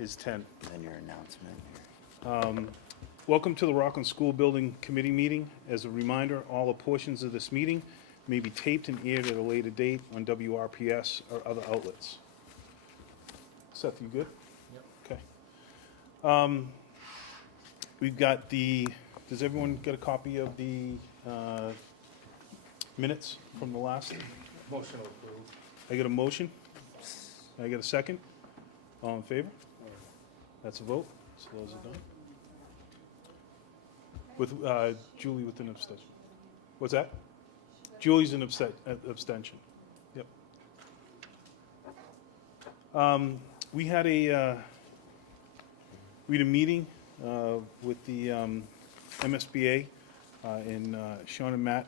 is 10. Then your announcement. Welcome to the Rockland School Building Committee meeting. As a reminder, all the portions of this meeting may be taped and aired at a later date on WRPS or other outlets. Seth, you good? Yep. Okay. We've got does everyone get a copy of the minutes from the last? Motion approved. I get a motion? I get a second? All in favor? That's a vote, so those are done. With Julie with an abstention. What's that? Julie's an abstention. Yep. We had a meeting with the MSBA, and Sean and Matt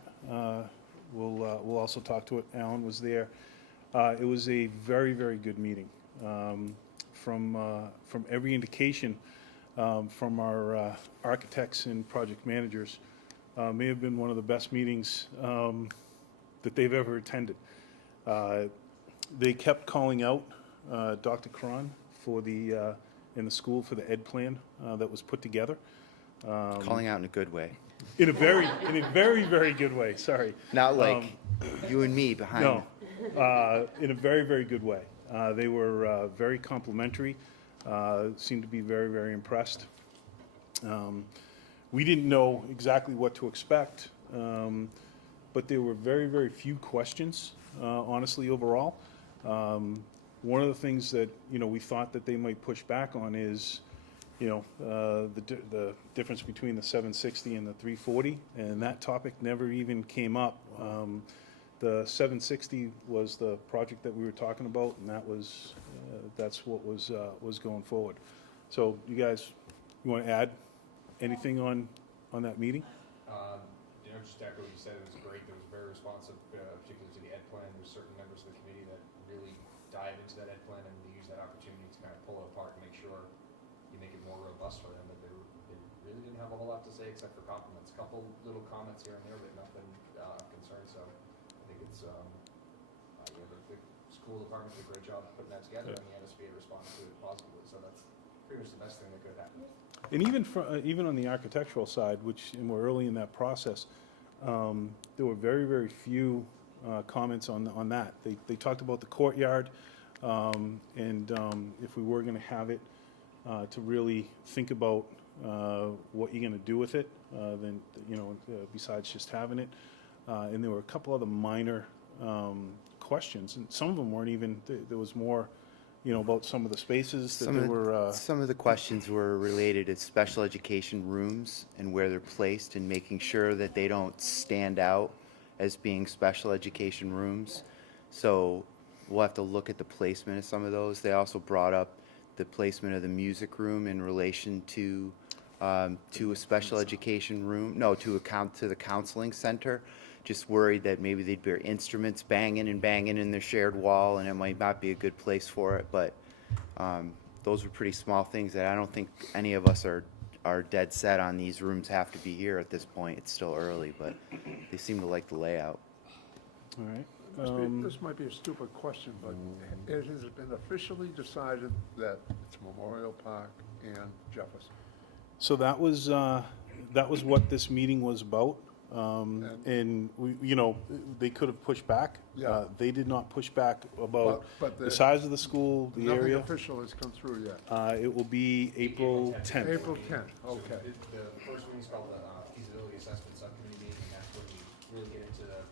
will also talk to it. Alan was there. It was a very, very good meeting. From every indication from our architects and project managers, may have been one of the best meetings that they've ever attended. They kept calling out Dr. Cron in the school for the ed plan that was put together. Calling out in a good way. In a very, very good way. Sorry. Not like you and me behind. No, in a very, very good way. They were very complimentary. Seemed to be very, very impressed. We didn't know exactly what to expect, but there were very, very few questions, honestly, overall. One of the things that, we thought that they might push back on is, the difference between the 760 and the 340, and that topic never even came up. The 760 was the project that we were talking about, and that's what was going forward. So, you guys, you want to add anything on that meeting? Just to echo what you said, it was great. It was very responsive, particularly to the ed plan. There's certain members of the committee that really dive into that ed plan and they use that opportunity to kind of pull it apart and make sure you make it more robust for them. But they really didn't have a whole lot to say except for compliments. A couple little comments here and there, but nothing of concern. So I think it's the school department did a great job putting that together, and the NSBA responded to it positively. So that's pretty much the best thing that could happen. And even on the architectural side, and we're early in that process, there were very, very few comments on that. They talked about the courtyard, and if we were going to have it, to really think about what you're going to do with it, then besides just having it. And there were a couple other minor questions, and some of them weren't even. There was more, about some of the spaces that Some of the questions were related to special education rooms and where they're placed and making sure that they don't stand out as being special education rooms. So we'll have to look at the placement of some of those. They also brought up the placement of the music room in relation to a special education room. No, to the counseling center. Just worried that maybe they'd hear instruments banging in their shared wall, and it might not be a good place for it. But those were pretty small things that I don't think any of us are dead set on. These rooms have to be here at this point. It's still early, but they seem to like the layout. All right. This might be a stupid question, but it has been officially decided that it's Memorial Park and Jefferson. So that was what this meeting was about. And we, they could have pushed back. Yeah. They did not push back about But the size of the school, the area. Nothing official has come through yet. It will be April 10th. April 10th, okay. The first meeting is called the feasibility assessment subcommittee meeting, and that's where we really get into the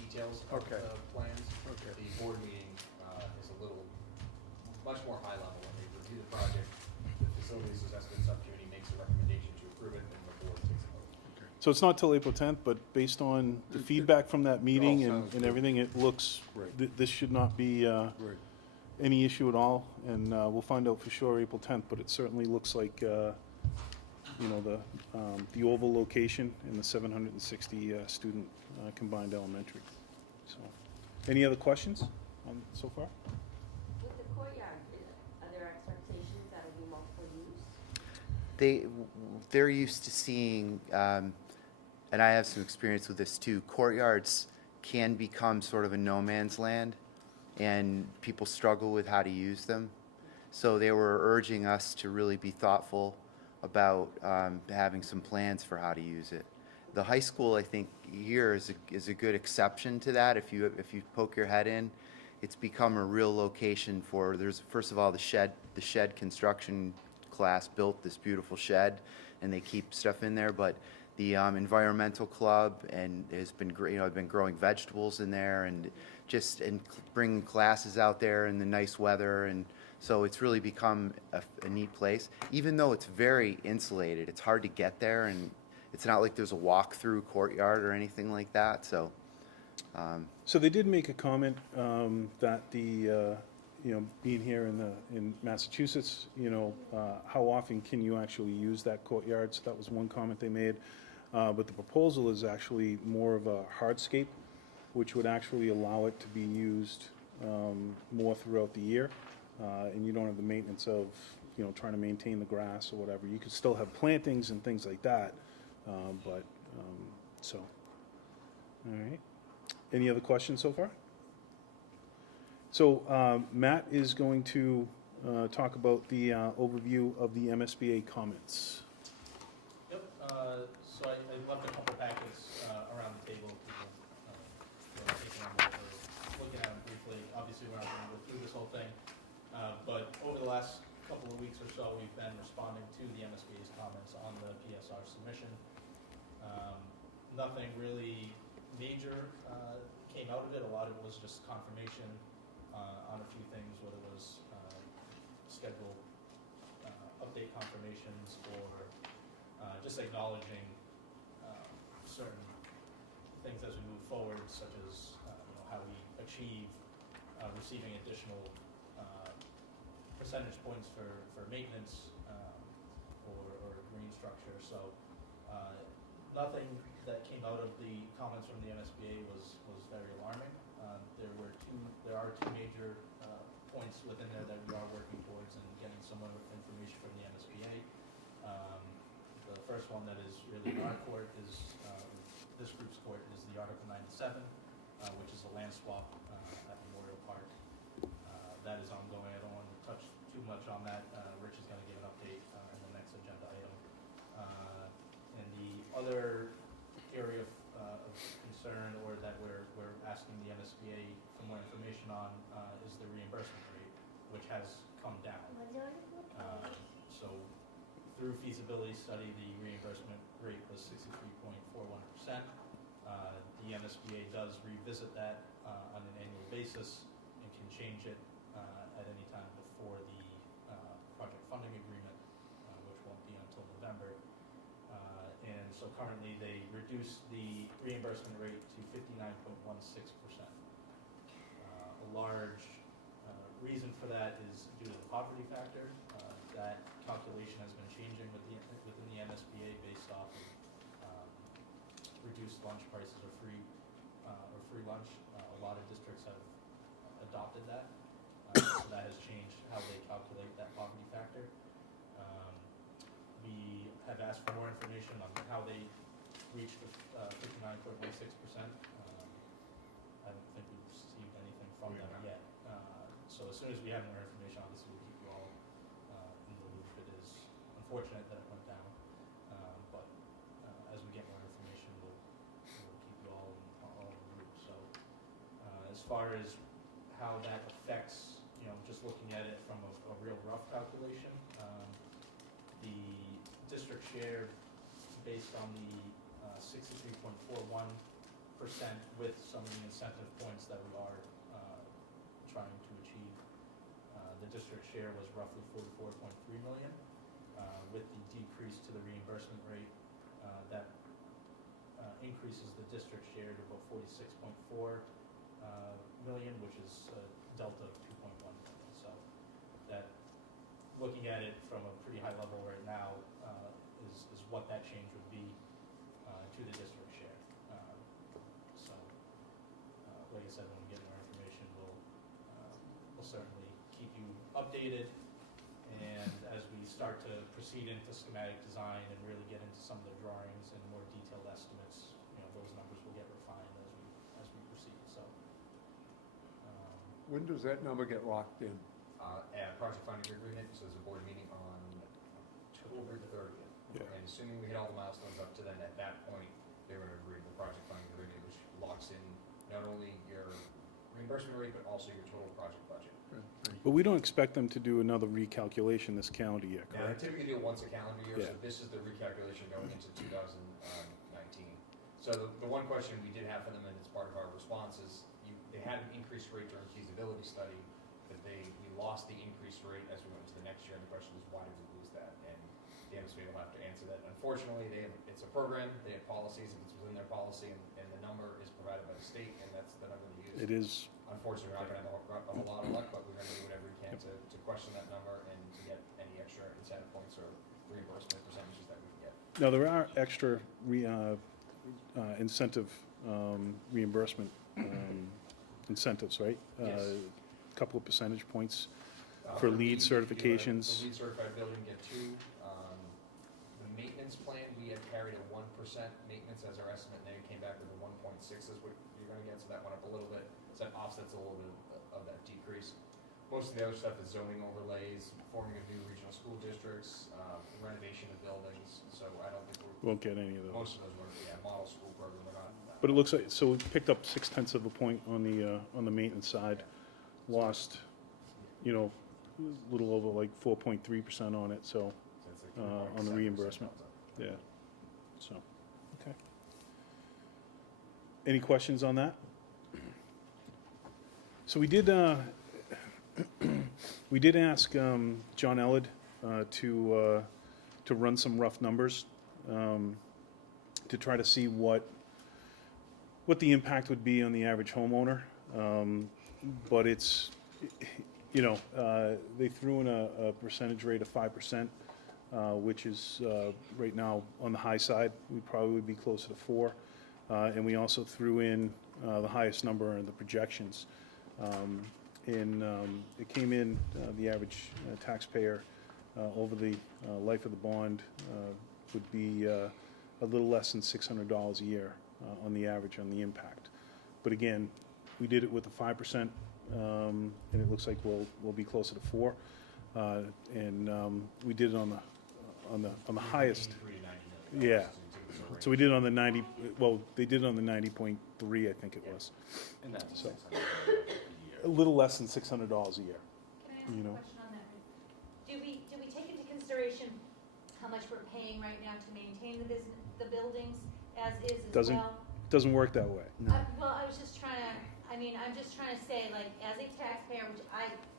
details of Okay. the plans. Okay. The board meeting is much more high level. When they review the project, the facilities assessment subcommittee makes a recommendation to approve it, and the board takes a vote. So it's not till April 10th, but based on the feedback from that meeting sounds and good. it looks, Great. this should not be Great. any issue at all. And we'll find out for sure April 10th, but it certainly looks like, the oval location and the 760 student combined elementary. So, any other questions so far? With the courtyard, are there expectations that it'll be multiple use? They're used to seeing, and I have some experience with this too, courtyards can become sort of a no man's land, and people struggle with how to use them. So they were urging us to really be thoughtful about having some plans for how to use it. The high school, I think, here is a good exception to that. If you poke your head in, it's become a real location for. There's first of all the shed construction class built this beautiful shed, and they keep stuff in there. But the environmental club and has been great. You know, I've been growing vegetables in there and bringing classes out there in the nice weather, and so it's really become a neat place. Even though it's very insulated, it's hard to get there, and it's not like there's a walk-through courtyard or anything like that. So, So they did make a comment that being here in Massachusetts, how often can you actually use that courtyard? So that was one comment they made. But the proposal is actually more of a hardscape, which would actually allow it to be used more throughout the year, and you don't have the maintenance of trying to maintain the grass or whatever. You could still have plantings and things like that, so all right. Any other questions so far? So Matt is going to talk about the overview of the MSBA comments. Yep, so I left a couple packets around the table. People who are taking them over, looking at them briefly. Obviously, we're not going to go through this whole thing, but over the last couple of weeks or so, we've been responding to the MSBA's comments on the PSR submission. Nothing really major came out of it. A lot of it was just confirmation on a few things, whether it was schedule update confirmations or just acknowledging certain things as we move forward, such as how we achieve receiving additional percentage points for maintenance or green structure. So nothing that came out of the comments from the MSBA was very alarming. There are two major points within there that we are working towards and getting some more information from the MSBA. The first one that is really in our court is, this group's court, is the Article 97, which is a land swap at Memorial Park. That is ongoing. I don't want to touch too much on that. Rich is going to give an update in the next agenda item. And the other area of concern, or that we're asking the MSBA for more information on, is the reimbursement rate, which has come down. So through feasibility study, the reimbursement rate was 63.41%. The MSBA does revisit that on an annual basis and can change it at any time before the project funding agreement, which won't be until November. And so currently they reduced the reimbursement rate to 59.16%. A large reason for that is due to the poverty factor. That calculation has been changing within the MSBA based off of reduced lunch prices or free lunch. A lot of districts have adopted that, so that has changed how they calculate that poverty factor. We have asked for more information on how they reached the 59.16%. I don't think we've received anything from them yet. So as soon as we have more information, obviously we'll keep you all in the loop. It is unfortunate that it went down, but as we get more information, we'll keep you all in the loop. So as far as how that affects, just looking at it from a real rough calculation, the district share based on the 63.41% with some of the incentive points that we are trying to achieve. The district share was roughly 44.3 million. With the decrease to the reimbursement rate, that increases the district share to about 46.4 million, which is a delta of 2.1 million. So that, looking at it from a pretty high level right now, is what that change would be to the district share. So, like I said, when we get more information, we'll certainly keep you updated. And as we start to proceed into schematic design and really get into some of the drawings and more detailed estimates, those numbers will get refined as we proceed. So. When does that number get locked in? a project funding agreement, so there's a board meeting on October 30th. Yeah. And assuming we hit all the milestones up to then, at that point, they're gonna agree to the project funding agreement, which locks in not only your reimbursement rate, but also your total project budget. But we don't expect them to do another recalculation this calendar year, Now, they correct? typically do it once a calendar year, so Yeah. this is the recalculation going into 2019. So the one question we did have for them, and it's part of our response, is they had an increased rate during feasibility study, but we lost the increased rate as we went into the next year, and the question is, why did we lose that? And the MSBA will have to answer that. Unfortunately, it's a program, they have policies, if it's within their policy, and the number is provided by the state, and that's the number they use. It is, Unfortunately, we're not gonna have a whole lot of luck, but we're gonna do whatever we can to question that number and to get any extra incentive points or reimbursement percentages that we can get. now, there are extra incentive reimbursement incentives, right? Yes. Couple of percentage points. For lead certifications. The lead certified building get 2. The maintenance plan, we had carried a 1% maintenance as our estimate, and they came back with a 1.6 is what you're gonna get, so that went up a little bit. So that offsets a little bit of that decrease. Most of the other stuff is zoning overlays, forming of new regional school districts, renovation of buildings, so I don't think Won't get any of those. most of those were, model school program, we're not. But it looks like, so we picked up 0.6 of a point on the maintenance side, lost, you know, a little over like 4.3% on it, so, So it's like on the 3.7% reimbursement. delta. yeah, so, okay. Any questions on that? So we did ask John Ellard to run some rough numbers to try to see what the impact would be on the average homeowner. But it's, you know, they threw in a percentage rate of 5%, which is right now on the high side. We probably would be closer to 4. And we also threw in the highest number in the projections. It came in, the average taxpayer over the life of the bond would be a little less than $600 a year on the average on the impact. But again, we did it with a 5%, and it looks like we'll be closer to 4. We did it on the highest. 83 to 90 million. Yeah. So we did it on the 90. Well, they did it on the 90.3, I think it was. And that's So- 600 a year. A little less than $600 a year. Can I ask You a know. question on that? Do we take into consideration how much we're paying right now to maintain the buildings as is as Doesn't- well? Doesn't work that way. No. Well, I was just trying to, I'm just trying to say, like, as a taxpayer, which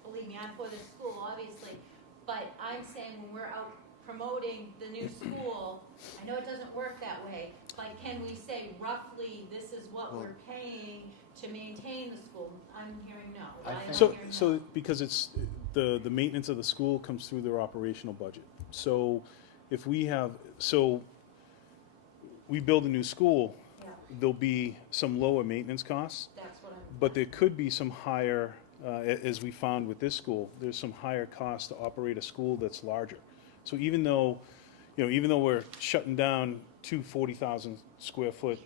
believe me, I'm for this school, obviously, but I'm saying when we're out promoting the new school, I know it doesn't work that way, but can we say roughly, this is what we're paying to maintain the school? I'm hearing no. I I'm think- So, hearing so no. because it's, the maintenance of the school comes through their operational budget. So if we build a new school, Yeah, there'll be some lower maintenance costs, that's what I'm. but there could be some higher, as we found with this school, there's some higher cost to operate a school that's larger. So even though we're shutting down 40,000 square foot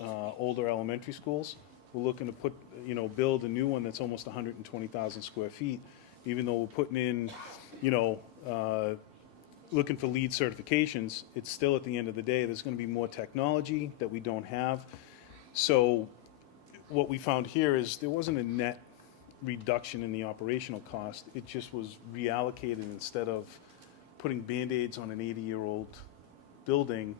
older elementary schools, we're looking to build a new one that's almost 120,000 square feet, even though we're putting in, looking for lead certifications, it's still at the end of the day, there's gonna be more technology that we don't have. So what we found here is there wasn't a net reduction in the operational cost, it just was reallocated. Instead of putting Band-Aids on an 80-year-old building,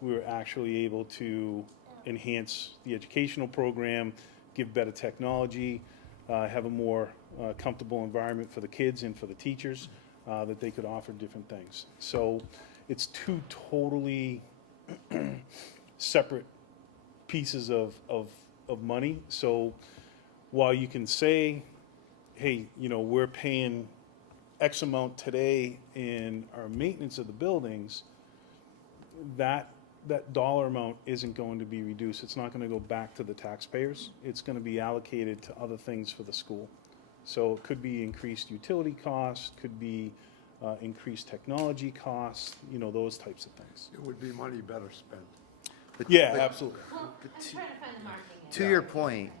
we were actually able to enhance the educational program, give better technology, have a more comfortable environment for the kids and for the teachers, that they could offer different things. So it's two totally separate pieces of money. So while you can say, hey, we're paying X amount today in our maintenance of the buildings, that dollar amount isn't going to be reduced. It's not going to go back to the taxpayers. It's going to be allocated to other things for the school. So it could be increased utility costs, could be increased technology costs, those types of things. It would be money better spent. But- Yeah, but absolutely. Well, I'm trying to find the marketing.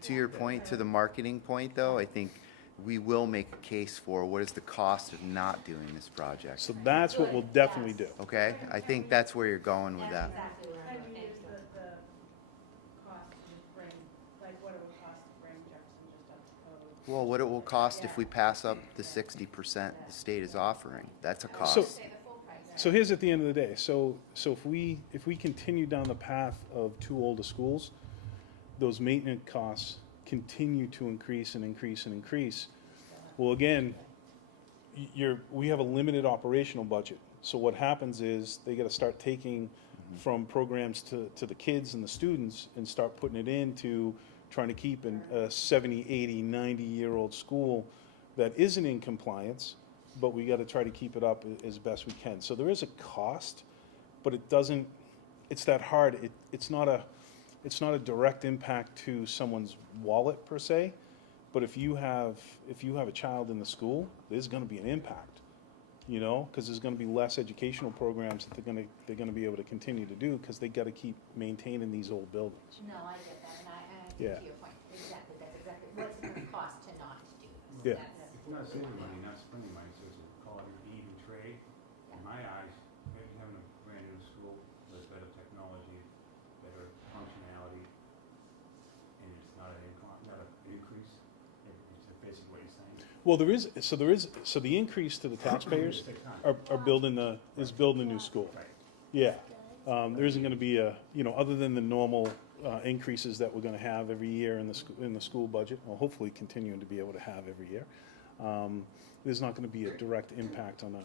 To your point, to the marketing point though, I think we will make a case for what is the cost of not doing this project. So that's what we'll definitely do. Okay? I think that's where you're going with That's that. exactly where How I'm do going, you thank use you. the cost to just bring, like what it would cost to bring Jefferson just up to code? Well, what it will cost if we pass up the 60% the state is offering. That's a cost. So- Say the full price. So here's at the end of the day, so if we continue down the path of two older schools, those maintenance costs continue to increase and increase and increase. Well, again, we have a limited operational budget. So what happens is they gotta start taking from programs to the kids and the students and start putting it into trying to keep a 70, 80, 90-year-old school that isn't in compliance, but we gotta try to keep it up as best we can. So there is a cost, but it doesn't, it's that hard. It's not a direct impact to someone's wallet per se, but if you have a child in the school, there's gonna be an impact, you know, because there's gonna be less educational programs that they're gonna be able to continue to do, because they gotta keep maintaining these old buildings. No, I get that, and I Yeah. to your point, exactly, that's exactly, what's it gonna cost to not do Yeah. this? That's- It's not saving money, not spending money, so it's called an even trade. In my eyes, maybe having a brand new school with better technology, better functionality, and it's not not an increase, it's basically what you're saying. Well, so the increase to the taxpayers are building a new school. Right. Yeah, there isn't gonna be other than the normal increases that we're gonna have every year in the school budget, well, hopefully continuing to be able to have every year. There's not gonna be a direct impact on a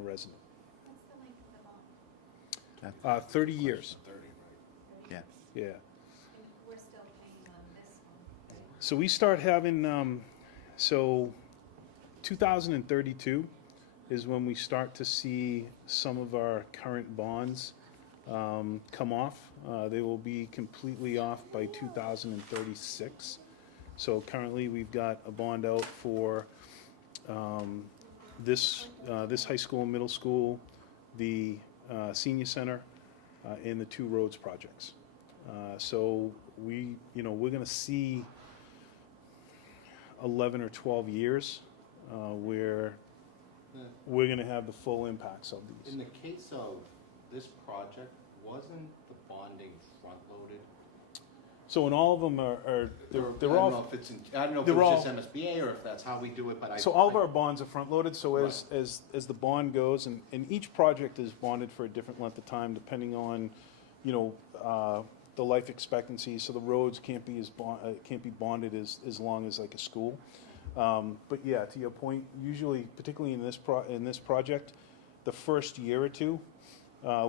resident. What's the length of the bond? 30 years, Yeah. yeah. And we're still paying on this one. So we start having, 2032 is when we start to see some of our current bonds come off. They will be completely off by 2036. So currently, we've got a bond out for this high school and middle school, the senior center, and the two roads projects. So we're gonna see 11 or 12 years where we're gonna have the full impacts of these. In the case of this project, wasn't the bonding front-loaded? So in all of them are Or, they're I don't know all, if it's, I don't know if they're it was all- just MSBA or if that's how we do it, but I. so all of our bonds are front-loaded, so as the bond goes, and each project is bonded for a different length of time, depending on, the life expectancy, so the roads can't be bonded as long as like a school. But yeah, to your point, usually, particularly in this project, the first year or two,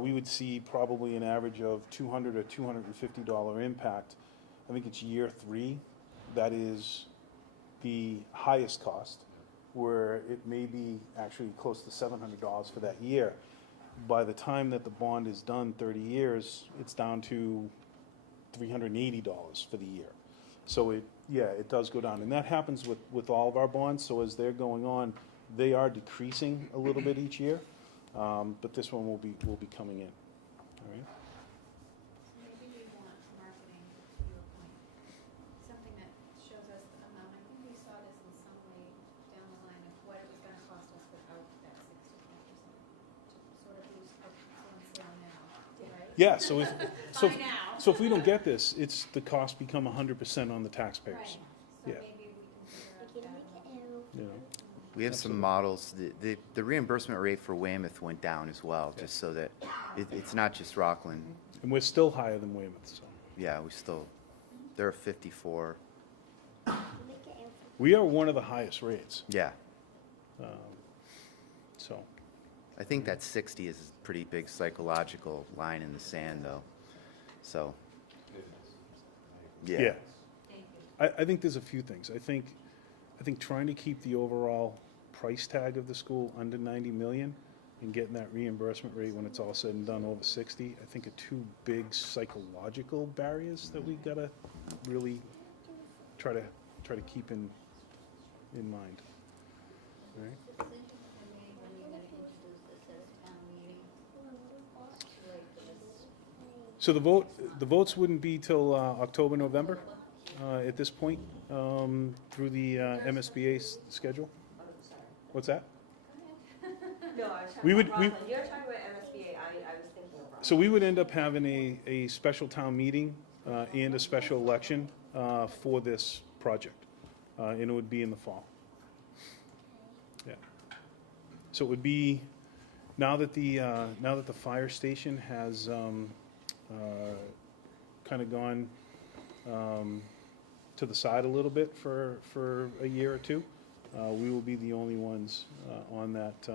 we would see probably an average of $200 or $250 impact. I think it's year 3 that is the highest cost, where it may be actually close to $700 for that year. By the time that the bond is done, 30 years, it's down to $380 for the year. So it does go down, and that happens with all of our bonds. So as they're going on, they are decreasing a little bit each year, but this one will be coming in. All right. Maybe we want marketing, to your point, something that shows us the amount. I think we saw this in some way down the line of what it was gonna cost us without that 65%, to sort of boost what's on sale now, right? Yeah. So if By now. so if we don't get this, it's the cost become 100% on the taxpayers. Right, so Yeah. maybe we can figure out that. You know. We have some models. The reimbursement rate for Weymouth went down as well, just so that it's not just Rockland. And we're still higher than Weymouth. So Yeah, they're 54. we are one of the highest rates. Yeah. So I think that 60 is a pretty big psychological line in the sand, though. So, yeah. yeah. Thank you. I think there's a few things. I think trying to keep the overall price tag of the school under 90 million and getting that reimbursement rate when it's all said and done over 60, I think are two big psychological barriers that we gotta really try to keep in mind. All right? So the votes wouldn't be till October, November? at this point through the MSBA schedule. Oh, sorry. What's that? No, I was We talking would- about we- Rockland. You're talking about MSBA, I was thinking of Rockland. So we would end up having a special town meeting and a special election for this project, and it would be in the fall. Yeah. So it would be, now that the fire station has kind of gone to the side a little bit for a year or two, we will be the only ones on that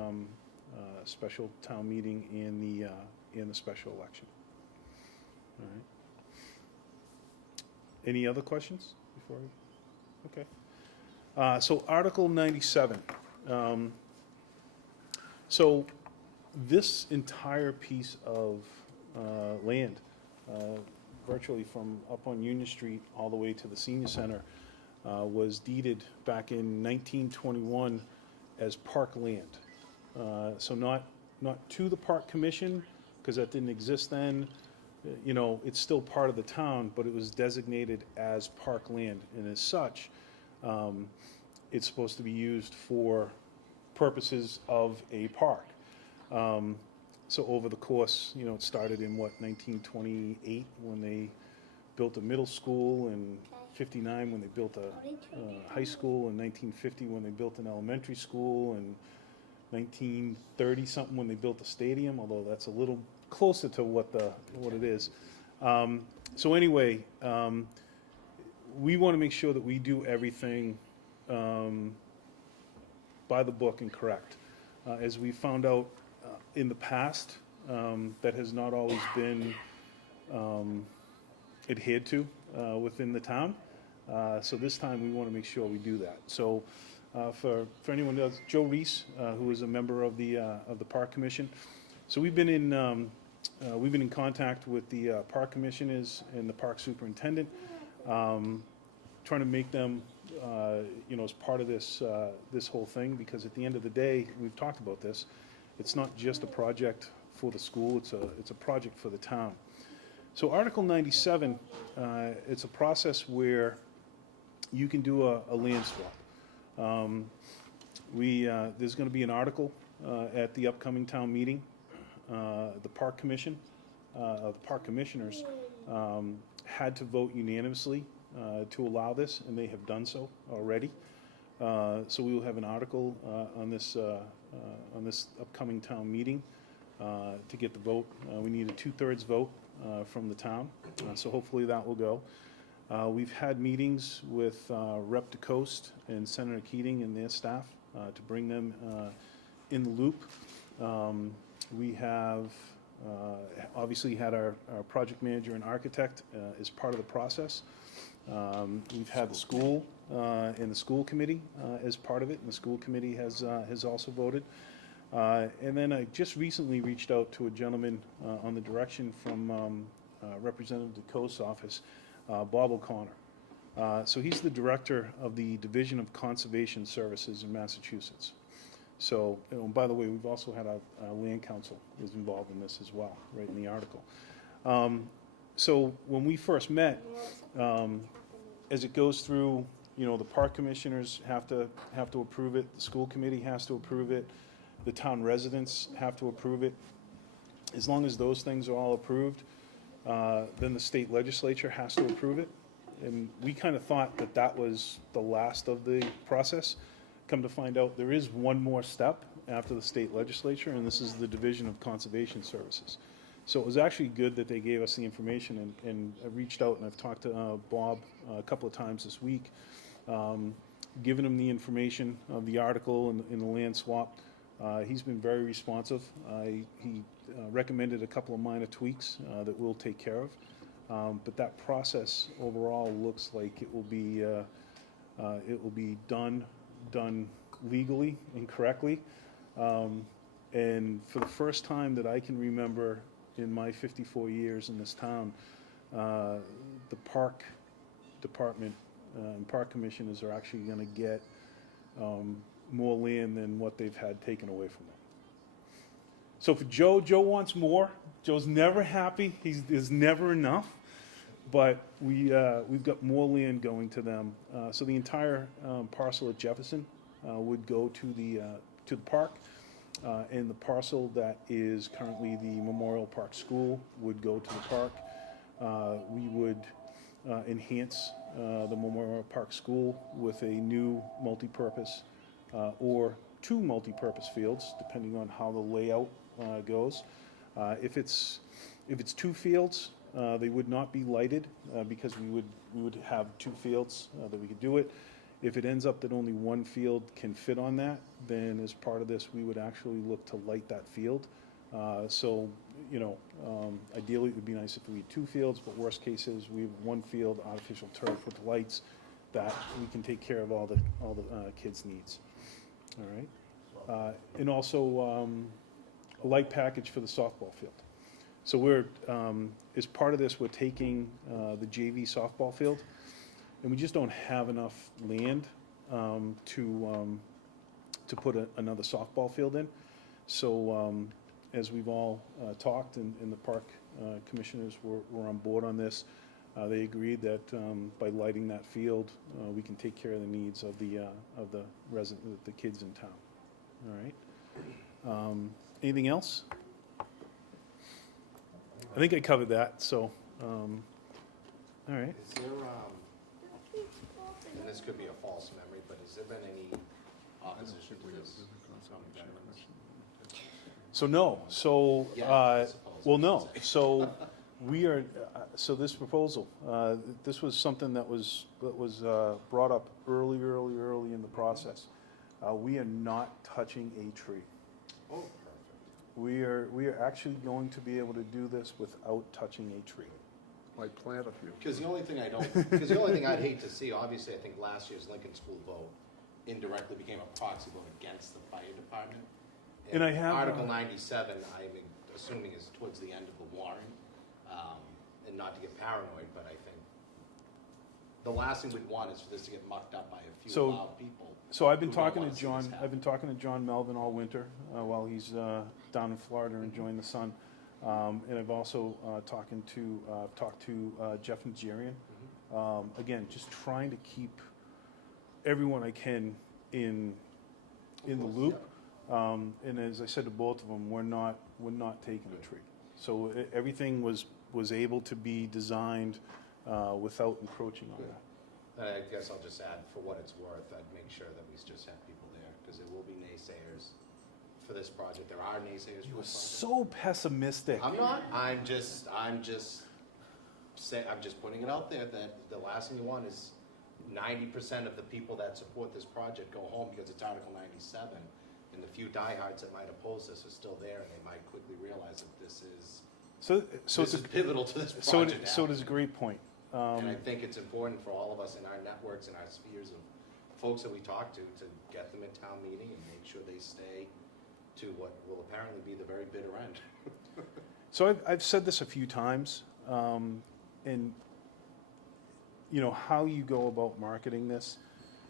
special town meeting and the special election. All right. Any other questions before we? Okay. So Article 97. So this entire piece of land, virtually from up on Union Street all the way to the senior center, was deeded back in 1921 as park land. So not to the Park Commission, because that didn't exist then. You know, it's still part of the town, but it was designated as park land, and as such, it's supposed to be used for purposes of a park. So over the course, you know, it started in 1928 when they built a middle school, and 59 when they built a high school, and 1950 when they built an elementary school, and 1930 something when they built the stadium, although that's a little closer to what it is. So anyway, we want to make sure that we do everything by the book and correct. As we found out in the past, that has not always been adhered to within the town. So this time we want to make sure we do that. So for anyone who does, Joe Reese, who is a member of the Park Commission. So we've been in contact with the park commissioners and the park superintendent, trying to make them, you know, as part of this whole thing, because at the end of the day, we've talked about this. It's not just a project for the school; it's a project for the town. So Article 97, it's a process where you can do a land swap. There's going to be an article at the upcoming town meeting. The Park Commission, the Park Commissioners, had to vote unanimously to allow this, and they have done so already. So we will have an article on this upcoming town meeting to get the vote. We need a 2/3 vote from the town, so hopefully that will go. We've had meetings with Rep. DeCoste and Senator Keating and their staff to bring them in the loop. We have obviously had our project manager and architect as part of the process. We've had the school and the school committee as part of it, and the school committee has also voted. And then I just recently reached out to a gentleman on the direction from Representative DeCoste's office, Bob O'Connor. So he's the director of the Division of Conservation Services in Massachusetts. So, you know, by the way, we've also had our land council is involved in this as well, right in the article. So when we first met, as it goes through, you know, the park commissioners have to approve it, the school committee has to approve it, the town residents have to approve it. As long as those things are all approved, then the state legislature has to approve it. And we kind of thought that that was the last of the process. Come to find out, there is one more step after the state legislature, and this is the Division of Conservation Services. So it was actually good that they gave us the information, and I reached out and I've talked to Bob a couple of times this week, given him the information of the article and the land swap. He's been very responsive. He recommended a couple of minor tweaks that we'll take care of. But that process overall looks like it will be done legally and correctly. And for the first time that I can remember in my 54 years in this town, the park department and park commissioners are actually going to get more land than what they've had taken away from them. So for Joe wants more. Joe's never happy. There's never enough. But we've got more land going to them. So the entire parcel at Jefferson would go to the park. And the parcel that is currently the Memorial Park School would go to the park. We would enhance the Memorial Park School with a new multipurpose or two multipurpose fields, depending on how the layout goes. If it's two fields, they would not be lighted because we would have two fields that we could do it. If it ends up that only one field can fit on that, then as part of this, we would actually look to light that field. So, ideally, it would be nice if we had two fields, but worst case is we have one field, artificial turf with lights, that we can take care of all the kids' needs. All right? And also, a light package for the softball field. So we're, as part of this, we're taking the JV softball field, and we just don't have enough land to put another softball field in. So as we've all talked, and the park commissioners were on board on this, they agreed that by lighting that field, we can take care of the needs of the kids in town. All right. Anything else? I think I covered that. So, all right. Is there, and this could be a false memory, but has there been any opposition to this? So no. So Yeah, I suppose. well, no. So we are. So this proposal, this was something that was brought up early in the process. We are not touching a tree. Oh, perfect. We are actually going to be able to do this without touching a tree. Might plant a few. Because the only thing I'd hate to see, obviously, I think last year's Lincoln School vote indirectly became a proxy vote against the fire department. And I have, Article 97, I'm assuming is towards the end of the warrant, and not to get paranoid, but I think the last thing we'd want is for this to get mucked up by a few So- loud people. So I've been who don't talking to wanna see John. this happen. I've been talking to John Melvin all winter while he's down in Florida enjoying the sun, and I've also talked to Jeff Nigerian. Again, just trying to keep everyone I can in the course, loop. And as I said to both of them, we're not taking a tree. So everything was able to be designed without encroaching on that. And I guess I'll just add, for what it's worth, I'd make sure that we just have people there, because there will be naysayers for this project. There are naysayers You for were this project. so pessimistic. I'm not, I'm just putting it out there that the last thing you want is 90% of the people that support this project go home because it's Article 97, and the few diehards that might oppose this are still there, and they might quickly realize that this is pivotal to this project. So it is a great point. And I think it's important for all of us in our networks and our spheres of folks that we talk to get them at town meeting and make sure they stay to what will apparently be the very bitter end. So I've said this a few times, and how you go about marketing this.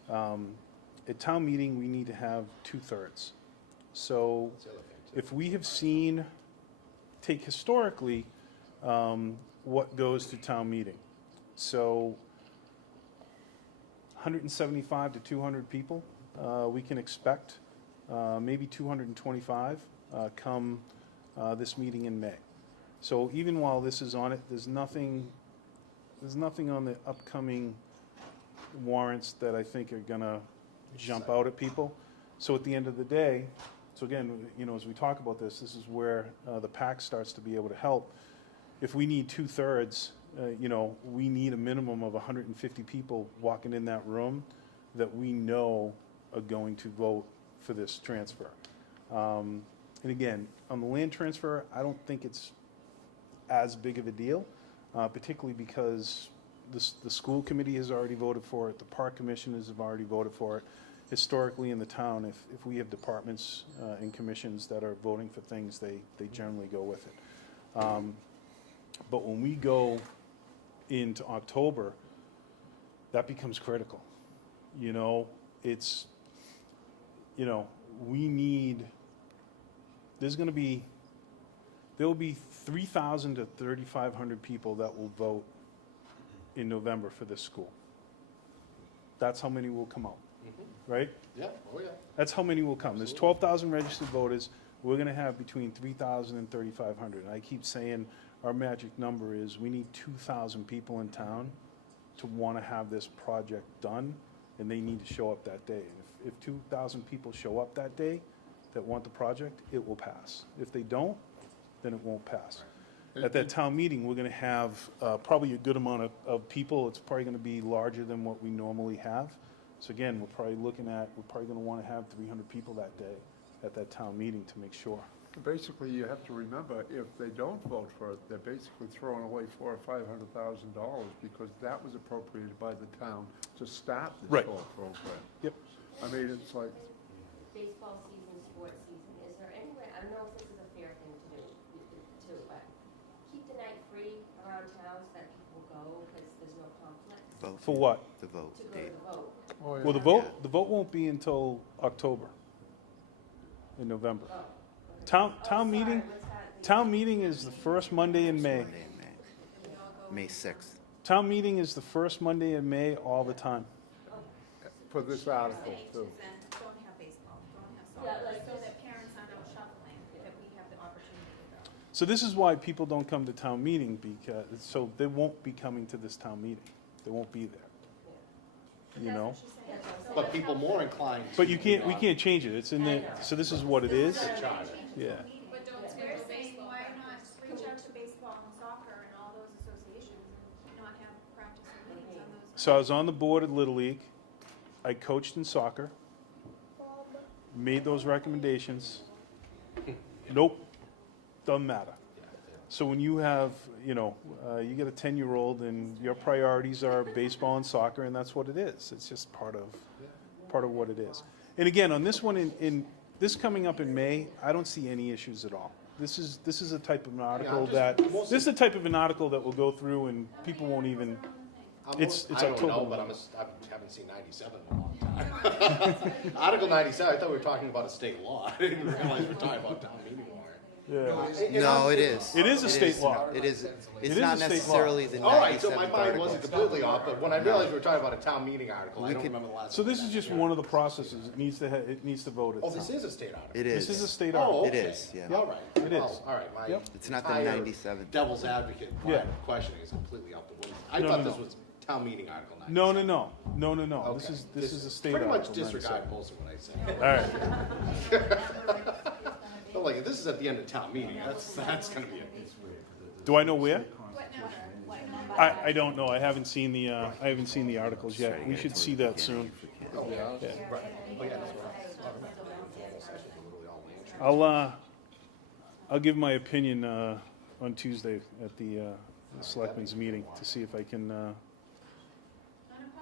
At town meeting, we need to have 2/3. So That's the other thing, too. if we have seen, take historically, what goes to town meeting. So 175 to 200 people we can expect, maybe 225 come this meeting in May. So even while this is on it, there's nothing on the upcoming warrants that I think are gonna jump out at people. So at the end of the day, so again, as we talk about this is where the PAC starts to be able to help. If we need 2/3, we need a minimum of 150 people walking in that room that we know are going to vote for this transfer. And again, on the land transfer, I don't think it's as big of a deal, particularly because the school committee has already voted for it, the park commissioners have already voted for it. Historically in the town, if we have departments and commissions that are voting for things, they generally go with it. But when we go into October, that becomes critical. It's, we need, there will be 3,000 to 3,500 people that will vote in November for this school. That's how many will come out, right? Yeah, oh, yeah. That's how many will come. There's 12,000 registered voters. We're gonna have between 3,000 and 3,500. And I keep saying our magic number is we need 2,000 people in town to wanna have this project done, and they need to show up that day. If 2,000 people show up that day that want the project, it will pass. If they don't, then it won't pass. At that town meeting, we're gonna have probably a good amount of people. It's probably gonna be larger than what we normally have. So again, we're probably gonna wanna have 300 people that day at that town meeting to make sure. Basically, you have to remember, if they don't vote for it, they're basically throwing away $400,000 or $500,000 because that was appropriated by the town to start this Right. whole program. Yep. I mean, it's like, Baseball season, sports season, is there any way, I don't know if this is a fair thing to do, too, but keep the night free around town so that people go, because there's no conflicts, Vote. For what? The vote to go date. to the vote. oh, yeah. Well, the vote won't be until October, in November. Oh, okay. Town Oh, sorry, meeting, what's that? town meeting is the first Monday in May. Monday in May. May 6th. Town meeting is the first Monday in May all the time. For this article, Saying too. to then don't have baseball, don't Yeah, have like soccer, so this. that parents aren't out shuffling, that we have the opportunity to go. So this is why people don't come to town meeting, because, so they won't be coming to this town meeting. They won't be there. You know? But people more inclined to. But we can't change it. It's in the, so this is what it is. Yeah. But don't we're saying, why not reach out to baseball and soccer and all those associations and not have practice and meetings on those? So I was on the board at Little League. I coached in soccer. Made those recommendations. Nope, doesn't matter. So when you have, you get a 10-year-old and your priorities are baseball and soccer, and that's what it is. It's just part of what it is. And again, on this one, in this coming up in May, I don't see any issues at all. This is a type of an article this is the type of an article that will go through and people won't even, it's I don't know, October. but I haven't seen 97 in a long time. Article 97, I thought we were talking about a state law. I didn't realize we were talking about town meeting law. Yeah. No, it is. It is a state law. It is. It It's is not a state law. necessarily the All right, so my 97th mind article. wasn't completely off, but when I realized we were talking about a town meeting article, I don't could- remember the last. So time this we is did just that. one of the processes. It needs to vote at Oh, this town. is a state article? It is. This is a state Oh, article. It okay. is, yeah. All right. It is. Well, all right, my Yep. It's not the entire 97th. devil's advocate line Yeah. of questioning is completely out the window. I No, thought no, this no. was town meeting article 97. No. Okay. This is a state Pretty article. much disregard 97. most of what I said. All right. But like, if this is at the end of town meeting, that's gonna be a. Do I know where? What number? What number? I don't know. I haven't seen the articles yet. We should see that soon. Oh, yeah. Yeah. Right. Oh, yeah, that's what I was talking about. Formal session, literally all land trust. I'll give my opinion on Tuesday at the selectmen's meeting to see if I can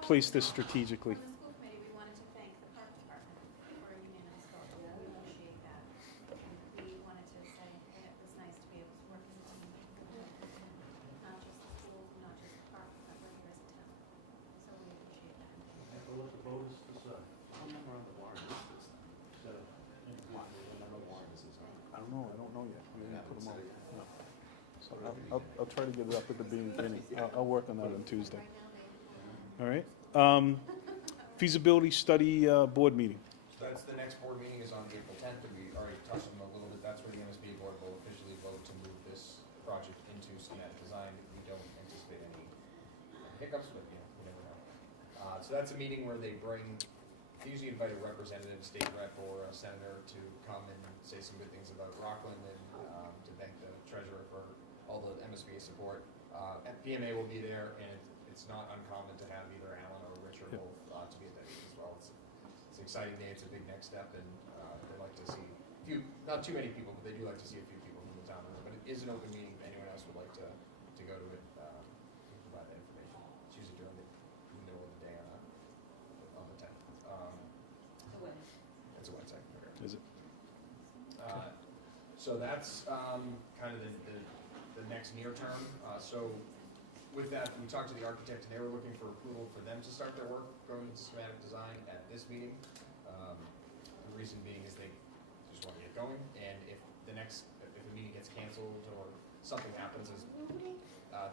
place this strategically. On the school committee, we wanted to thank the park department for a unanimous vote. We appreciate that. And we wanted to say that it was nice to be able to work as a team. Not just the schools, not just the park, but we're here as a town. So we appreciate that. Have to let the voters decide. I don't remember on the warrant is this then. Instead of I don't know warrant is this on. I don't know. I don't know yet. We Yeah, didn't put them it's- out. No. So I'll try to get it up at the beginning. I'll work on that on Tuesday. All right. Feasibility study board meeting. So that's the next board meeting is on April 10th, and we already touched on them a little bit. That's where the MSBA board will officially vote to move this project into schematic design. We don't anticipate any hiccups, but you never know. So that's a meeting where they usually invite a representative, state rep, or a senator to come and say some good things about Rockland and to thank the treasurer for all the MSBA support. And PMA will be there, and it's not uncommon to have either Alan or Richard Yep. both to be at that meeting as well. It's an exciting day. It's a big next step, and they like to see not too many people, but they do like to see a few people from the town. But it is an open meeting. If anyone else would like to go to it, we can provide that information. It's usually during the middle of the day on the 10th. The way. It's a Wednesday. Is it? So that's kind of the next near term. So with that, we talked to the architect, and they were looking for approval for them to start their work going into schematic design at this meeting. The reason being is they just want to get going, and if the meeting gets canceled or something happens as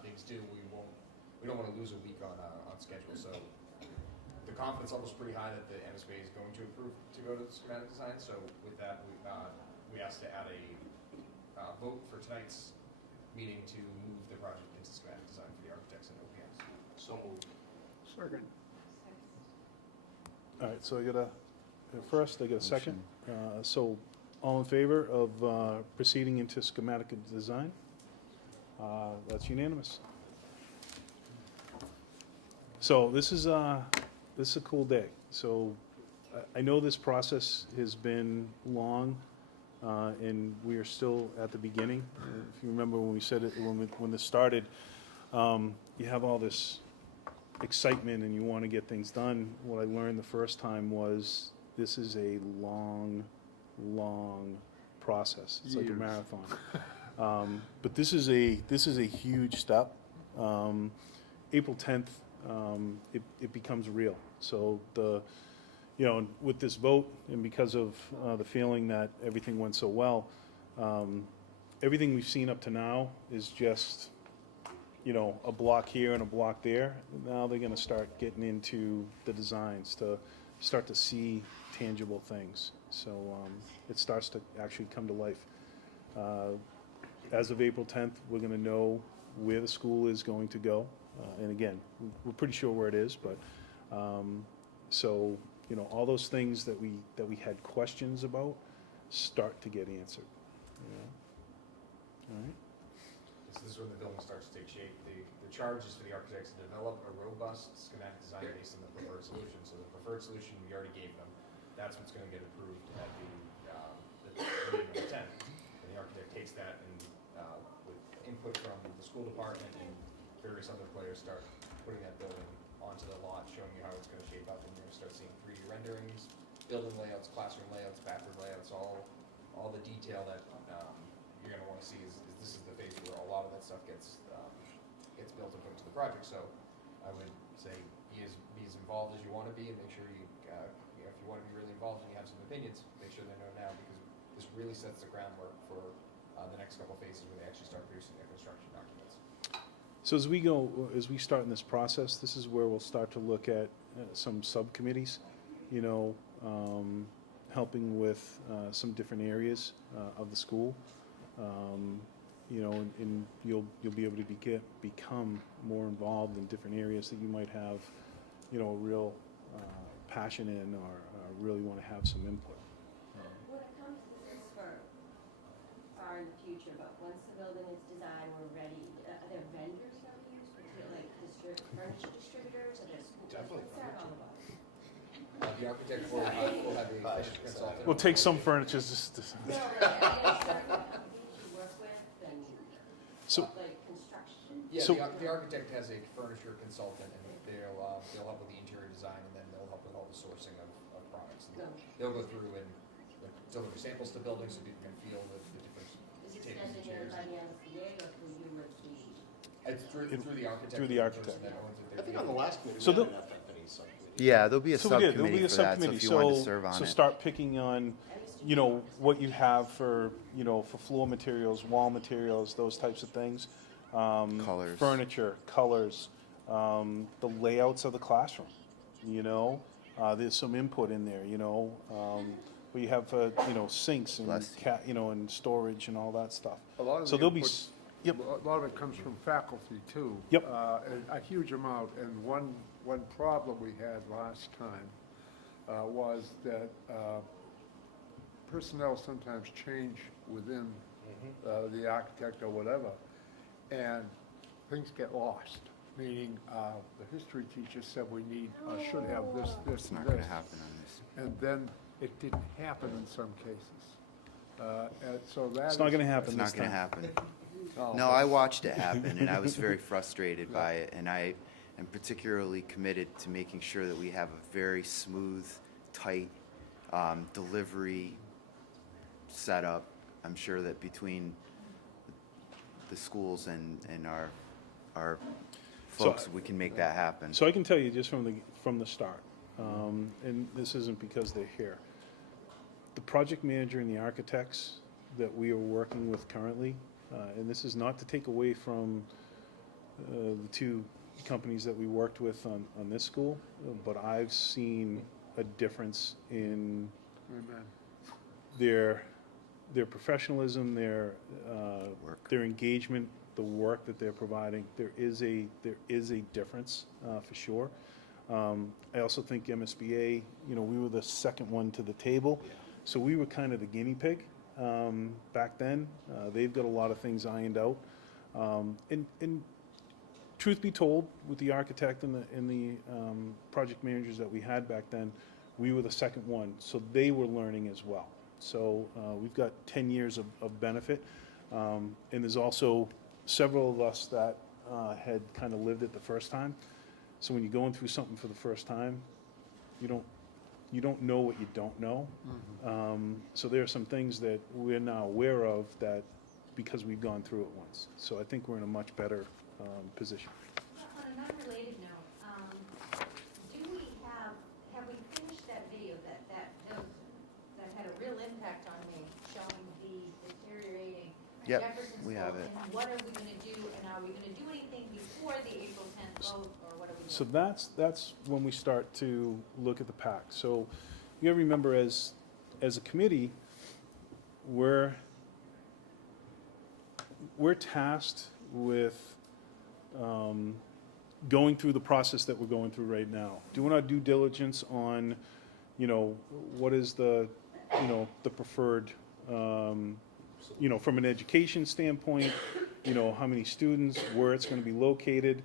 things do, we we don't wanna lose a week on schedule, so the confidence level's pretty high that the MSBA is going to approve to go to schematic design, so with that, we asked to add a vote for tonight's meeting to move the project into schematic design for the architects and OPMs. So moved. Second. All right, so I got a first, I got a second. So all in favor of proceeding into schematic design? That's unanimous. So this is a cool day. So I know this process has been long, and we are still at the beginning. If you remember when we said it, when this started, you have all this excitement and you want to get things done. What I learned the first time was this is a long process. It's like a Years. marathon. But this is a huge step. April 10th, it becomes real. So with this vote, and because of the feeling that everything went so well, everything we've seen up to now is just, a block here and a block there. Now they're gonna start getting into the designs to start to see tangible things. So it starts to actually come to life. As of April 10th, we're gonna know where the school is going to go. And again, we're pretty sure where it is, but, so, all those things that we had questions about start to get answered. All right? This is when the building starts to take shape. The charge is for the architects to develop a robust schematic design based on the preferred solution. So the preferred solution we already gave them. That's what's gonna get approved at the meeting on the 10th. And the architect takes that and, with input from the school department and various other players, start putting that building onto the lot, showing you how it's gonna shape up, and you're gonna start seeing 3D renderings, building layouts, classroom layouts, bathroom layouts, all the detail that, you're gonna wanna see is this is the phase where a lot of that stuff gets built and put into the project. So I would say be as involved as you wanna be, and make sure you, if you wanna be really involved and you have some opinions, make sure they know now, because this really sets the groundwork for the next couple phases where they actually start producing their construction documents. So as we start in this process, this is where we'll start to look at some subcommittees, helping with some different areas of the school. And you'll be able to become more involved in different areas that you might have, a real passion in, or really want to have some input. When it comes to this for far in the future, but once the building is designed, we're ready, are there vendors that we use, like furniture distributors, or there's, Definitely what's that all about? The architect will have a furniture consultant. We'll take some furniture just to. No, like, are there certain companies you work with and, So- like construction? Yeah, So- the architect has a furniture consultant, and they'll help with the interior design, and then they'll help with all the sourcing of products. And No. they'll go through and deliver samples to buildings so people can feel the different Is this tables and chairs. designated by the MSBA or through you with the? It's through the architect. Through the architect. person that owns it. I think on the last committee, So we had the- an FF&E subcommittee. Yeah, there'll be a So we did. There'll subcommittee be a for that, so subcommittee. if you wanted to serve on So it. start picking on, what you have for, for floor materials, wall materials, those types of things. Colors. Furniture, colors, the layouts of the classroom, there's some input in there, where you have, sinks and Bless and storage and all that stuff. A lot of So the there'll be, input- s- yep, A lot of it comes from faculty too. Yep. And a huge amount, and one problem we had last time was that personnel sometimes change within the architect or whatever, and things get lost, meaning the history teacher said we need, should have this, this, It's not and gonna this. happen on this. And then it didn't happen in some cases. And so that it's not is- gonna happen It's this not gonna time. happen. Oh, No, I watched it happen, and I was very frustrated by it, and I am particularly committed to making sure that we have a very smooth, tight delivery setup. I'm sure that between the schools and our So- folks, we can make that happen. So I can tell you just from the start, and this isn't because they're here. The project manager and the architects that we are working with currently, and this is not to take away from the two companies that we worked with on this school, but I've seen a difference in Amen. their professionalism, their engagement, the work that they're providing. There is a difference for sure. I also think MSBA, we were the second one to the table, so we were kind of the guinea pig back then. They've got a lot of things ironed out, and truth be told, with the architect and the project managers that we had back then, we were the second one, so they were learning as well. So we've got 10 years of benefit, and there's also several of us that had kind of lived it the first time. So when you're going through something for the first time, you don't know what you don't know. So there are some things that we're now aware of that because we've gone through it once. So I think we're in a much better position. On an unrelated note, have we finished that video that had a real impact on me, showing the deteriorating Yep, Jefferson we School? have it. And what are we gonna do, and are we gonna do anything before the April 10th vote, or what are we doing? So that's when we start to look at the pack. So you gotta remember, as a committee, we're tasked with going through the process that we're going through right now, doing our due diligence on, what is the preferred, from an education standpoint, how many students, where it's going to be located,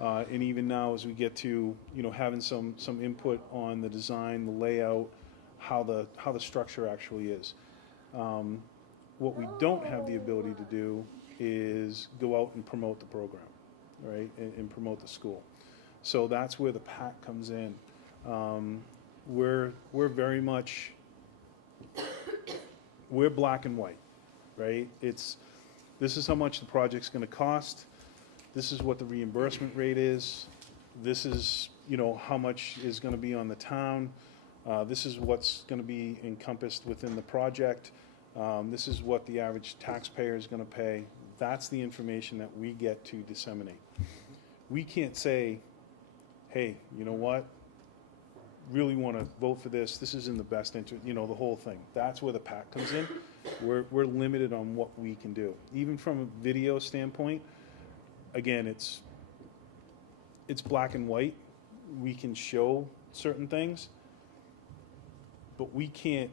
and even now as we get to, having some input on the design, the layout, how the structure actually is. What we don't have the ability to do is go out and promote the program, right, and promote the school. So that's where the PAC comes in. We're very much, we're black and white, right? This is how much the project's gonna cost, this is what the reimbursement rate is, this is, how much is gonna be on the town, this is what's gonna be encompassed within the project, this is what the average taxpayer is gonna pay. That's the information that we get to disseminate. We can't say, hey, you know what? Really want to vote for this. This is in the best interest, the whole thing. That's where the PAC comes in. We're limited on what we can do. Even from a video standpoint, again, it's black and white. We can show certain things, but we can't.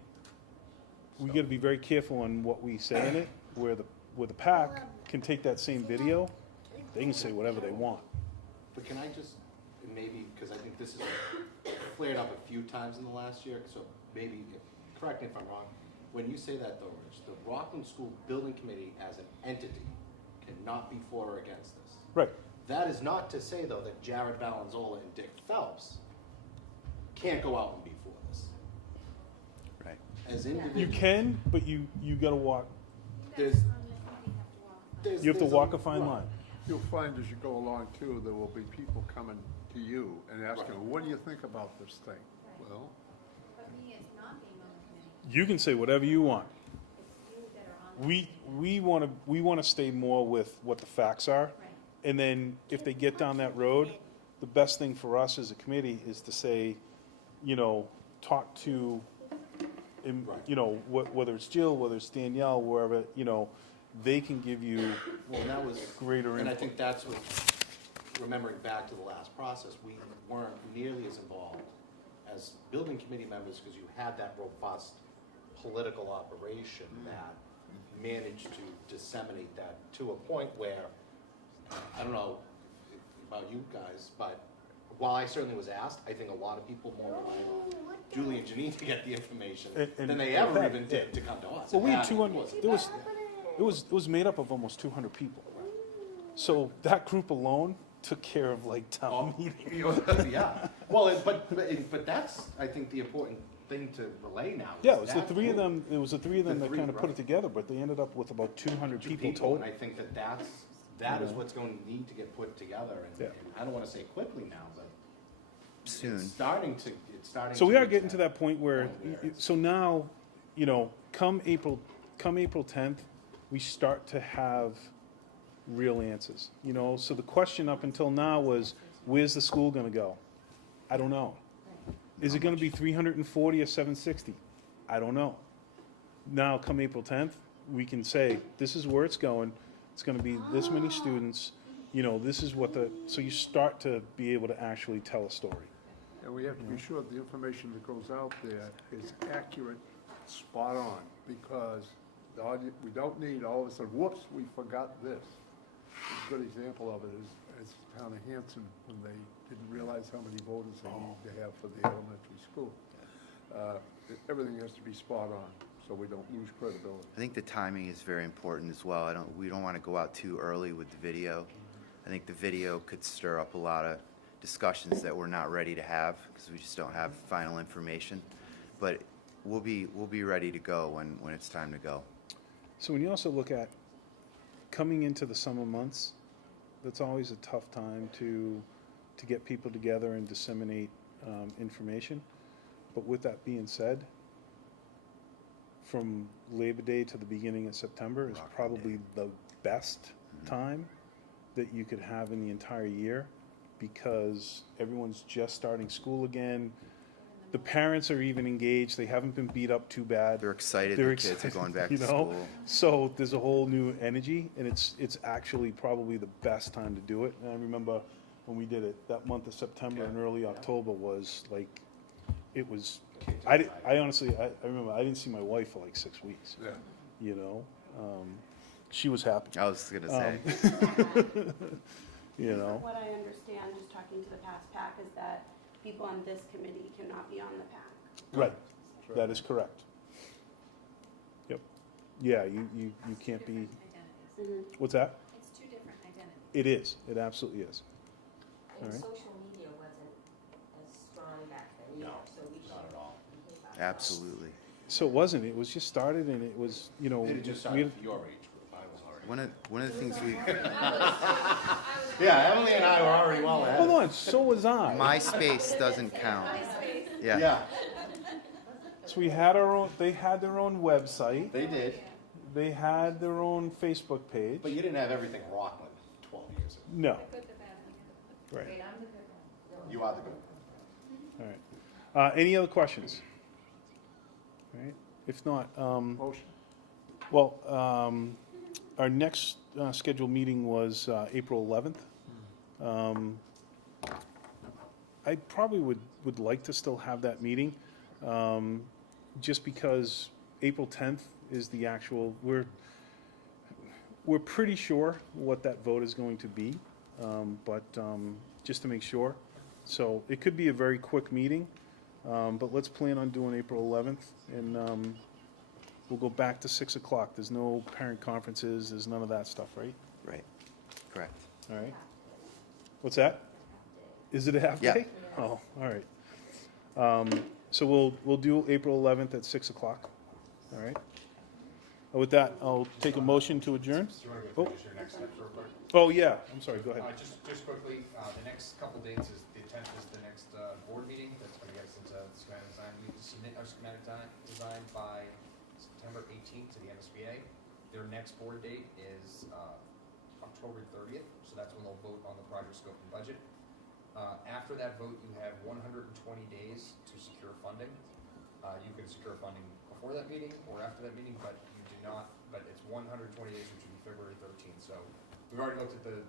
We got to be very careful on what we say in it. Where the PAC can take that same video, they can say whatever they want. But can I just, maybe, because I think this has flared up a few times in the last year, so maybe, correct me if I'm wrong, when you say that though, Rich, the Rockland School Building Committee as an entity cannot be for or against this. Right. That is not to say though that Jared Valenzola and Dick Phelps can't go out and be for this. Right. As individuals. You can, but you got to walk. There's- You have to there's walk a fine line. You'll find as you go along too, there will be people coming to you and asking, Right. what do you think about this thing? Well, But me as not being on the committee, You can say whatever you want. it's you that are on the. We want to stay more with what the facts are. Right. And then if they get down that road, the best thing for us as a committee is to say, talk to, whether it's Jill, whether it's Danielle, wherever, they can give you Well, that was greater And I input. think that's what, remembering back to the last process, we weren't nearly as involved as building committee members because you had that robust political operation that managed to disseminate that to a point where, I don't know about you guys, but while I certainly was asked, I think a lot of people more relied on Julie and Janine to get the information And- than they and ever Pat, even did to come to us. Well, we had Pat 200, was- it was made up of almost 200 people. So that group alone took care of like town meeting. Yeah, well, but that's, I think, the important thing to relay now. is Yeah, it was the that three of group, them, that three, kind of put right. it together, but they ended up with about 200 two people And total. I think that is what's going to need to get put together, Yeah. and I don't wanna say quickly now, but Soon. it's starting to. So we are reach getting to that point where, point where so now, come April 10th, we start to have, real answers, you know? So the question up until now was, where's the school gonna go? I don't know. Is it gonna be 340 or 760? I don't know. Now, come April 10th, we can say, this is where it's going, it's gonna be this many students, you know, this is what so you start to be able to actually tell a story. And we have to be sure the information that goes out there is accurate, spot on, because we don't need all of a sudden, whoops, we forgot this. A good example of it is the town of Hanson, when they didn't realize how many voters they needed to have for the elementary school. Everything has to be spot on, so we don't lose credibility. I think the timing is very important as well. We don't want to go out too early with the video. I think the video could stir up a lot of discussions that we're not ready to have because we just don't have final information. But we'll be ready to go when it's time to go. So when you also look at coming into the summer months, that's always a tough time to get people together and disseminate information. But with that being said, from Labor Day to the beginning of September is probably the best time that you could have in the entire year because everyone's just starting school again. The parents are even engaged. They haven't been beat up too bad. They're excited They're the kids are going back you to know? school. So there's a whole new energy, and it's actually probably the best time to do it. And I remember when we did it, that month of September and early October was like, it was, I honestly, I remember I didn't see my wife for like 6 weeks, Yeah. you know? She was happy, I was going to say. you know? What I understand, just talking to the past PAC, is that people on this committee cannot be on the PAC. Right, that is correct. Yep. Yeah, you can't be, what's that? It's two different identities. It is, it absolutely is. And All right. social media wasn't as strong back then either, so we should. Not at all. behave ourselves. Absolutely. So it wasn't, it was just started and it was, you know. It had just we started had- for your age group, I was already. One of the things we Yeah, Emily and I were already well ahead. Hold on, so was I. MySpace doesn't count. Yeah. Yeah, So we had our own, they had their own website, they did, they had their own Facebook page. but you didn't have everything Rockland 12 years ago. No, Good, the bad, and the good. right, You are the good one. all right. Any other questions? All right, if not, Motion. well, our next scheduled meeting was April 11th. I probably would like to still have that meeting, just because April 10th is the actual, we're pretty sure what that vote is going to be, but just to make sure. So it could be a very quick meeting, but let's plan on doing April 11th, and we'll go back to 6 o'clock. There's no parent conferences, there's none of that stuff, right? Right. Correct. All right. What's that? Is it a half Yeah. day? Oh, all right. So we'll do April 11th at 6 o'clock. All right. With that, I'll take a motion to adjourn. Do you want to Oh. go through just your next steps real quick? Oh, yeah, I'm sorry, go ahead. Just quickly, the next couple dates is, the 10th is the next board meeting, that's gonna get us into schematic design. We need to submit our schematic design by September 18th to the MSBA. Their next board date is October 30th, so that's when they'll vote on the project scope and budget. After that vote, you have 120 days to secure funding. You can secure funding before that meeting or after that meeting, but you do not, but it's 120 days, which would be February 13th. So we've already looked at the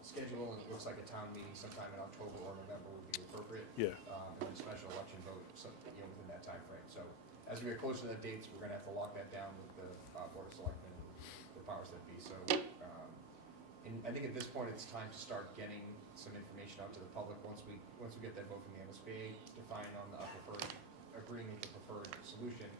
schedule, and it looks like a town meeting sometime in October or November would be appropriate. Yeah. And then special election vote, within that time frame. So as we get closer to the dates, we're gonna have to lock that down with the Board of Selectmen and the powers that be. So, and I think at this point, it's time to start getting some information out to the public once we get that vote from the MSBA, define on the agreeing with the preferred solution.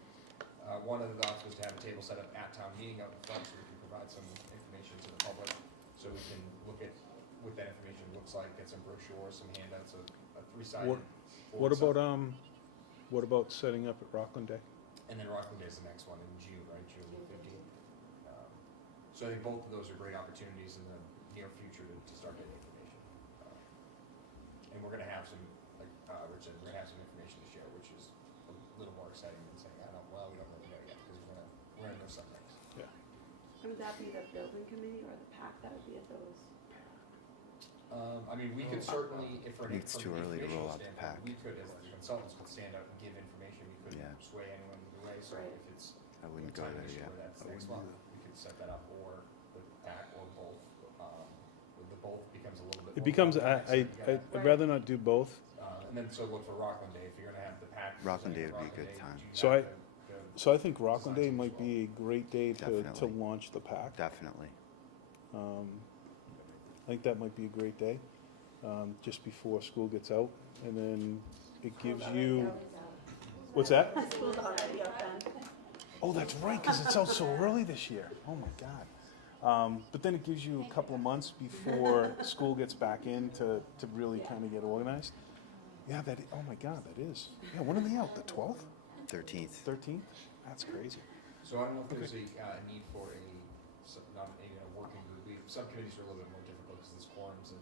One of the thoughts was to have a table set up at town meeting out in front, so we can provide some information to the public, so we can look at what that information looks like, get some brochures, some handouts, a three-sided. What about setting up at Rockland Day? And then Rockland Day is the next one in June, right, June 15th. So I think both of those are great opportunities in the near future to start getting information. And we're gonna have some, like Rich said, we're gonna have some information to share, which is a little more exciting than saying, we don't really know yet, because we're gonna know some things. Yeah. And would that be the building committee or the PAC that would be at those? I mean, we could certainly, if for an It's too from an early to roll informational out the standpoint, pack. we could, as the consultants, could stand out and give information. We couldn't Yeah. sway anyone either way, so Right. if it's I wouldn't go time there issue yet. or that's I next wouldn't month, we could set that up, or with the PAC or both. With the both becomes a little bit. It more becomes, problematic, so you gotta- I'd rather not do both. And then so look for Rockland Day, if you're gonna have the PAC. Rockland Day presenting would be a good Rockland time. Day, So you I- have the So I think Rockland Day Design might team as be a great day to Definitely. launch the pack. Definitely. I think that might be a great day, just before school gets out, and then it gives you, what's that? The school's already out then. Oh, that's right, because it's out so early this year. Oh, my God. But then it gives you a couple of months before school gets back in to really kind of get organized. Yeah, oh my God, that is. Yeah, when are they out? The 12th? 13th. 13th? That's crazy. So I don't know if there's a need for not a working group. Subcommittees are a little bit more difficult because there's quorums and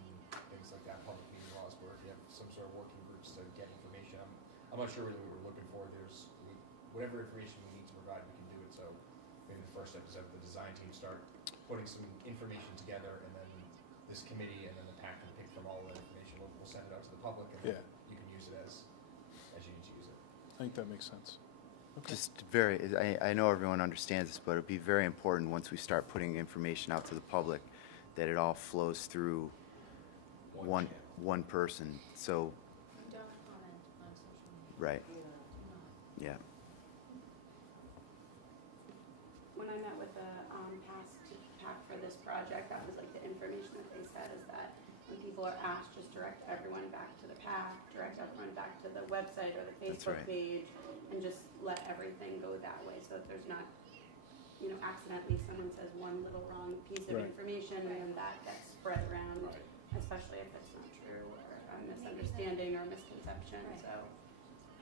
things like that, public meeting laws, where if you have some sort of working groups to get information, I'm not sure really what we're looking for. Whatever information we need to provide, we can do it. So maybe the first step is have the design team start putting some information together, and then this committee and then the PAC can pick from all of that information. We'll send it out to the public, and then you can use it as you need to use it. I think that makes sense. Okay. Just I know everyone understands this, but it'd be very important once we start putting information out to the public that it all flows through one person. So, You don't comment on social media. right, Do not. yeah. When I met with the past PAC for this project, that was like the information that they said is that when people are asked, just direct everyone back to the PAC, direct everyone back to the website or the That's Facebook right. page, and just let everything go that way so that there's not, accidentally someone says one little wrong piece of Right. information and then that gets spread around, especially if it's not true or a misunderstanding or misconception, Right. so.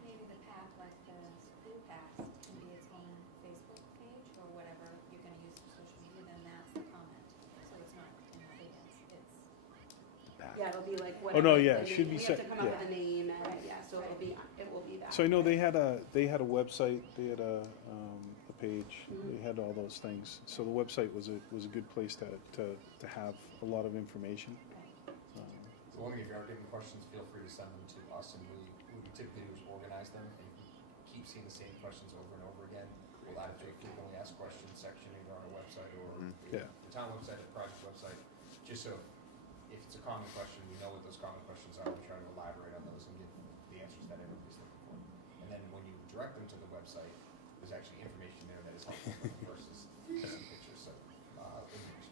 Maybe the path, like the school path, can be its own Facebook page or whatever you're gonna use for social media, then that's the comment. So it's not in the lead-ins, it's. Back. Yeah, it'll be like Oh, whatever. no, yeah, the it should name- be We have set- to come up yeah. with a name and, so it will be that. So I know they had a website, they had a page, they Mhm. had all those things. So the website was a good place to have a lot of information. So one thing, if you are getting questions, feel free to send them to us, and what we typically do is organize them, and if we keep seeing the same questions over and over again, we'll add it to a frequently asked questions section, either on our website or Yeah. the town website, or the project website, just so if it's a common question, we know what those common questions are, we try to elaborate on those and give the answers that everybody's looking for. And then when you direct them to the website, there's actually information there that is helpful for them versus just some pictures, so,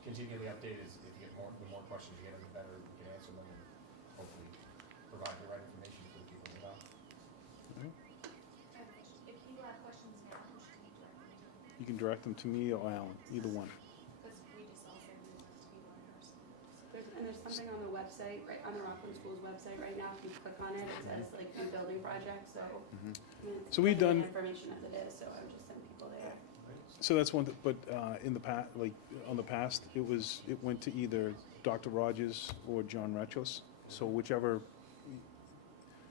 continually update is, if you get the more questions you get, the better we can answer them and hopefully provide the right information for the people involved. If you have questions now, who should we direct them to? You can direct them to me or Alan, either one. Because we just all said we want it to be one person. There's something on the website, right, on the Rockland Schools website right now, if you click on it, it says like new building project, so. I mean, it's So we've plenty of done- information as it is, so I would just send people there. So that's one, but in the past, on the past, it went to either Dr. Rogers or John Retros. So whichever.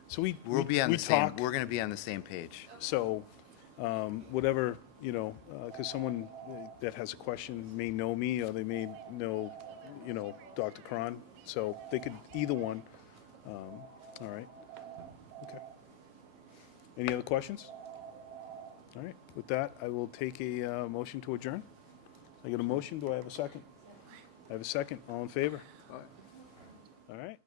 So we We'll be on the same. talk. We're going to be on the same page. So whatever, because someone that has a question may know me, or they may know, Dr. Cron. So they could either one. All right. Okay. Any other questions? All right. With that, I will take a motion to adjourn. I get a motion. Do I have a second? I have a second. All in favor? All right. All right.